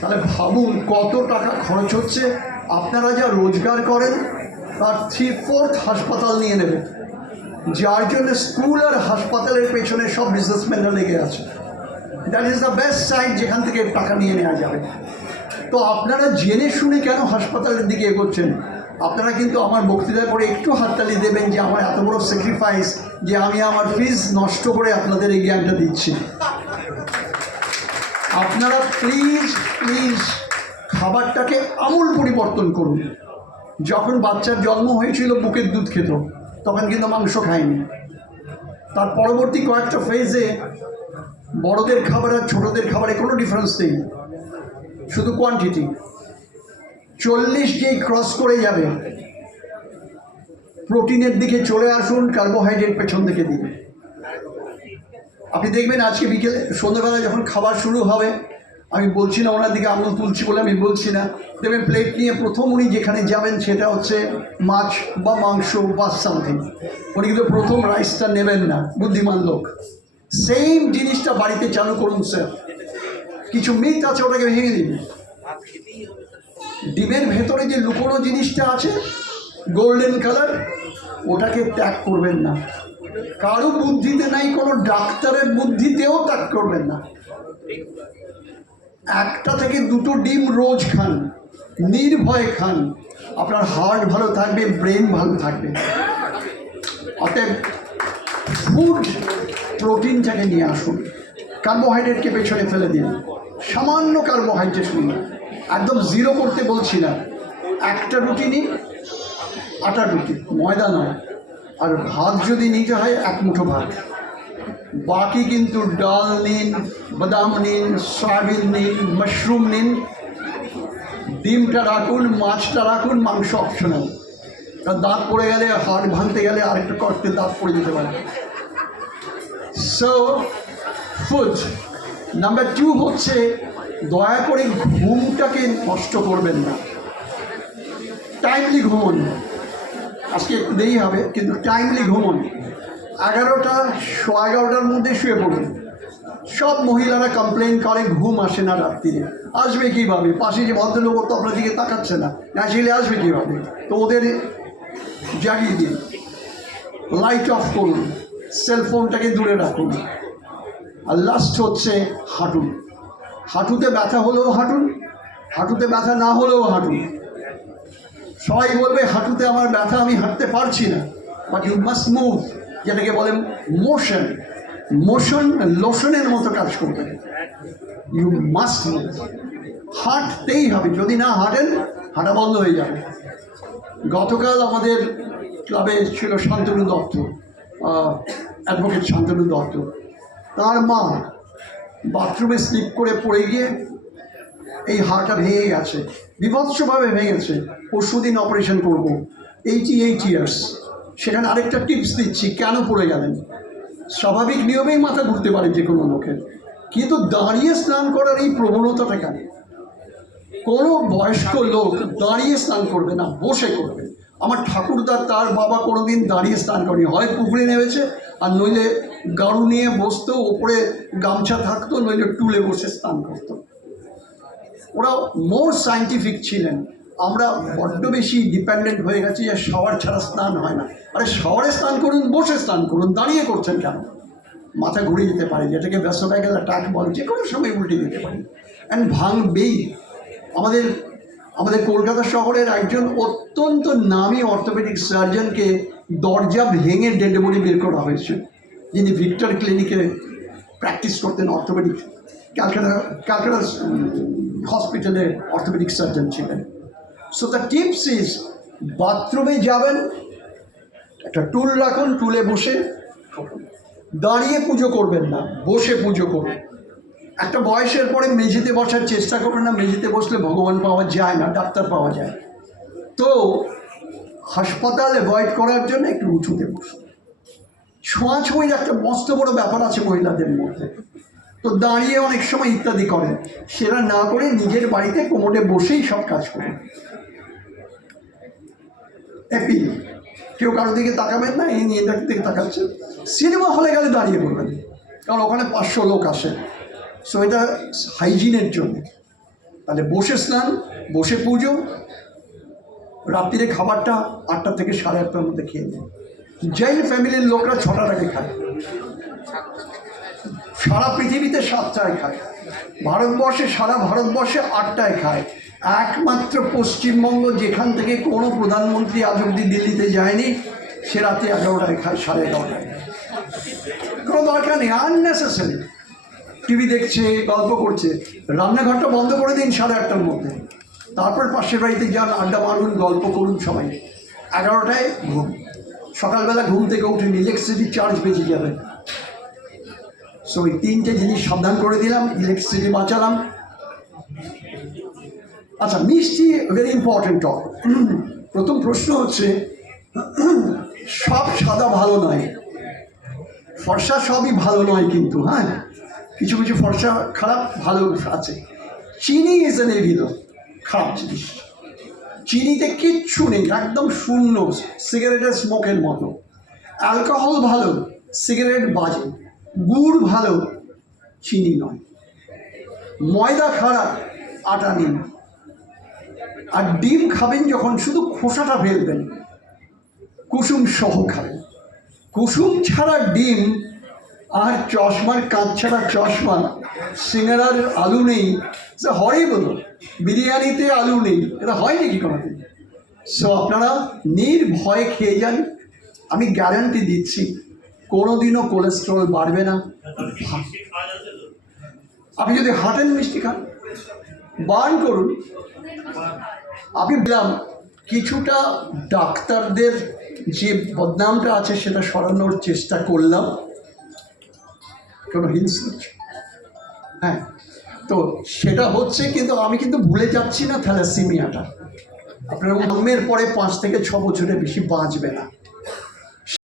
তাহলে ভাবুন কত টাকা খরচ হচ্ছে। আপনারা যা রোজগার করেন তার 3/4 হাসপাতাল নিয়ে নেবে, যার জন্য স্কুল আর হাসপাতালের পেছনে সব বিজনেসম্যানরা লেগে আছে। That is the best side যেখান থেকে টাকা নিয়ে নেওয়া যাবে। তো আপনারা জেনে শুনে কেন হাসপাতালের দিকে এগোচ্ছেন? আপনারা কিন্তু আমার বক্তৃতার পরে একটু হাততালি দেবেন যে আমার এত বড় স্যাক্রিফাইস, যে আমি আমার ফিজ নষ্ট করে আপনাদের এই জ্ঞানটা দিচ্ছি। আপনারা প্লিজ প্লিজ খাবারটাকে আমূল পরিবর্তন করুন। যখন বাচ্চার জন্ম হয়েছিল বুকের দুধ খেত, তখন কিন্তু মাংস খায়নি। তার পরবর্তী কয়েকটা ফেজে বড়দের খাবার আর ছোটদের খাবারে কোনো ডিফারেন্স নেই, শুধু কোয়ান্টিটি। 40 যেই ক্রস করে যাবে, প্রোটিনের দিকে চলে আসুন, কার্বোহাইড্রেট পেছন দিকে দিন। আপনি দেখবেন আজকে বিকেলে সন্ধ্যাবেলা যখন খাবার শুরু হবে, আমি বলছি না ওনার দিকে আঙুল তুলছি বলে আমি বলছি না, দেখবেন প্লেট নিয়ে প্রথম উনি যেখানে যাবেন সেটা হচ্ছে মাছ বা মাংস বা সামথিং। উনি কিন্তু প্রথম রাইসটা নেবেন না, বুদ্ধিমান লোক। সেম জিনিসটা বাড়িতে চালু করুন স্যার। কিছু মিথ আছে, ওটাকে ভেঙে দিন। ডিমের ভেতরে যে লুকোনো জিনিসটা আছে গোল্ডেন কালার, ওটাকে ত্যাগ করবেন না। কারো বুদ্ধিতে নাই, কোনো ডাক্তারের বুদ্ধিতেও ত্যাগ করবেন না। 1 থেকে 2 ডিম রোজ খান, নির্ভয়ে খান, আপনার হার্ট ভালো থাকবে, ব্রেন ভালো থাকবে। অতএব ফুড প্রোটিনটাকে নিয়ে আসুন, কার্বোহাইড্রেটকে পেছনে ফেলে দিন। সামান্য কার্বোহাইড্রেট নিন, একদম জিরো করতে বলছি না। একটা রুটি নিন, আটার রুটি, ময়দা নয়। আর ভাত যদি নিতে হয় 1 মুঠো ভাত। বাকি কিন্তু ডাল নিন, বাদাম নিন, সয়াবিন নিন, মাশরুম নিন, ডিমটা রাখুন, মাছটা রাখুন, মাংস অপশনাল। কারণ দাঁত পড়ে গেলে, হাড় ভাঙতে গেলে আরেকটু করতে দাঁত পড়ে যেতে পারে। সো ফুড নাম্বার 2 হচ্ছে দয়া করে ঘুমটাকে নষ্ট করবেন না। টাইমলি ঘুমন। আজকে একটু দেরি হবে, কিন্তু টাইমলি ঘুমন। 11টা, 11:15টার মধ্যে শুয়ে পড়ুন। সব মহিলারা কমপ্লেন করে ঘুম আসে না রাত্রিরে। আসবে কীভাবে? পাশে যে ভদ্রলোক তো আপনার দিকে তাকাচ্ছে না, ন্যাচারালি আসবে কীভাবে? তো ওদের জাগিয়ে দিন, লাইট অফ করুন, সেলফোনটাকে দূরে রাখুন। আর লাস্ট হচ্ছে হাঁটুন। হাঁটুতে ব্যথা হলেও হাঁটুন, হাঁটুতে ব্যথা না হলেও হাঁটুন। সবাই বলবে হাঁটুতে আমার ব্যথা, আমি হাঁটতে পারছি না, বাট ইউ মাস্ট মুভ, যেটাকে বলেন মোশন। মোশন লোশনের মতো কাজ করবে। ইউ মাস্ট মুভ, হাঁটতেই হবে। যদি না হাঁটেন, হাঁটা বন্ধ হয়ে যাবে। গতকাল আমাদের ক্লাবে ছিল শান্তনু দত্ত, অ্যাডভোকেট শান্তনু দত্ত। তার মা বাথরুমে স্লিপ করে পড়ে গিয়ে এই হাড়টা ভেঙে গেছে, বিভৎসভাবে ভেঙেছে। পরশুদিন অপারেশন করব। 88 ইয়ার্স। সেখানে আরেকটা টিপস দিচ্ছি, কেন পড়ে গেলেন। স্বাভাবিক নিয়মেই মাথা ঘুরতে পারে যে কোনো লোকের, কিন্তু দাঁড়িয়ে স্নান করার এই প্রবণতাটা কেন? কোনো বয়স্ক লোক দাঁড়িয়ে স্নান করবে না, বসে করবে। আমার ঠাকুরদা, তার বাবা কোনোদিন দাঁড়িয়ে স্নান করেনি, হয় পুকুরে নেমেছে, আর নইলে গাড়ু নিয়ে বসতো, ওপরে গামছা থাকতো, নইলে টুলে বসে স্নান করতো। ওরা মোর সায়েন্টিফিক ছিলেন। আমরা বড্ড বেশি ডিপেন্ডেন্ট হয়ে গেছি যে শাওয়ার ছাড়া স্নান হয় না। আরে শাওয়ারে স্নান করুন, বসে স্নান করুন, দাঁড়িয়ে করছেন কেন? মাথা ঘুরে যেতে পারে, যেটাকে ভ্যাসোভ্যাগাল অ্যাটাক বলে, যে কোনো সময় উল্টে যেতে পারে, অ্যান্ড ভাঙবেই। আমাদের কলকাতা শহরের একজন অত্যন্ত নামী অর্থোপেডিক সার্জনকে দরজা ভেঙে ডেড বডি বের করা হয়েছে, যিনি ভিক্টর ক্লিনিকে প্র্যাকটিস করতেন, অর্থোপেডিক, ক্যালকাটা হসপিটালে অর্থোপেডিক সার্জন ছিলেন। সো দ্য টিপস ইজ, বাথরুমে যাবেন, একটা টুল রাখুন, টুলে বসে দাঁড়িয়ে পুজো করবেন না, বসে পুজো করুন। একটা বয়সের পরে মেঝেতে বসার চেষ্টা করবেন না, মেঝেতে বসলে ভগবান পাওয়া যায় না, ডাক্তার পাওয়া যায়। তো হাসপাতাল অ্যাভয়েড করার জন্য একটু উঁচুতে বসুন। ছোঁয়াছুঁয়ির একটা মস্ত বড় ব্যাপার আছে মহিলাদের মধ্যে, তো দাঁড়িয়ে অনেক সময় ইত্যাদি করেন, সেটা না করে নিজের বাড়িতে কোমরে বসেই সব কাজ করুন। অ্যাপিল, কেউ কারোর দিকে তাকাবেন না, এই নিয়ে দিকে তাকাচ্ছেন। সিনেমা হলে গেলে দাঁড়িয়ে পড়বেন, কারণ ওখানে 500 লোক আসে। সো এটা হাইজিনের জন্য। তাহলে বসে স্নান, বসে পুজো, রাত্রিরে খাবারটা 8টা থেকে 8:30টার মধ্যে খেয়ে নেয়। জৈন ফ্যামিলির লোকরা 6টার আগে খায়, সারা পৃথিবীতে 7টায় খায়, ভারতবর্ষে সারা ভারতবর্ষে 8টায় খায়। একমাত্র পশ্চিমবঙ্গ যেখান থেকে কোনো প্রধানমন্ত্রী আজ অব্দি দিল্লিতে যায়নি, সে রাতে 11টায় খায়, 11:30টায়। কোনো দরকার নেই, আননেসেসারি। টিভি দেখছে, গল্প করছে, রান্নাঘরটা বন্ধ করে দিন 8:30টার মধ্যে। তারপর পাশের বাড়িতে যান, আড্ডা মারুন, গল্প করুন সবাই। 11টায় ঘুম। সকালবেলা ঘুম থেকে উঠে ইলেকট্রিসিটি চার্জ বেঁচে যাবে। সো এই 3টে জিনিস সাবধান করে দিলাম, ইলেকট্রিসিটি বাঁচালাম। আচ্ছা, মিষ্টি ভেরি ইম্পর্টেন্ট টপ। প্রথম প্রশ্ন হচ্ছে, সব সাদা ভালো নয়, ফর্সা সবই ভালো নয় কিন্তু, হ্যাঁ, কিছু কিছু ফর্সা খারাপ, ভালো আছে। চিনি ইজ এন এভিল, খারাপ জিনিস। চিনিতে কিচ্ছু নেই, একদম শূন্য, সিগারেটের স্মোকের মতো। অ্যালকোহল ভালো, সিগারেট বাজে। গুড় ভালো, চিনি নয়। ময়দা খারাপ, আটা নিন। আর ডিম খাবেন যখন, শুধু খোসাটা ফেলবেন, কুসুম সহ খাবেন। কুসুম ছাড়া ডিম আর চশমার কাঁচ ছাড়া চশমা, সিঙ্গারার আলু নেই, সে হরিবল। বিরিয়ানিতে আলু নেই, এটা হয় নাকি কোনোদিন? সো আপনারা নির্ভয়ে খেয়ে যান, আমি গ্যারান্টি দিচ্ছি কোনোদিনও কোলেস্ট্রল বাড়বে না। আপনি যদি হাঁটেন, মিষ্টি খান, বার্ন করুন। আমি বললাম কিছুটা ডাক্তারদের যে বদনামটা আছে সেটা সরানোর চেষ্টা করলাম, কোনো হিংস নেই। হ্যাঁ, তো সেটা হচ্ছে, কিন্তু আমি কিন্তু ভুলে যাচ্ছি না থ্যালাসেমিয়াটা। আপনার জন্মের পরে 5 থেকে 6 বছরের বেশি বাঁচবে না।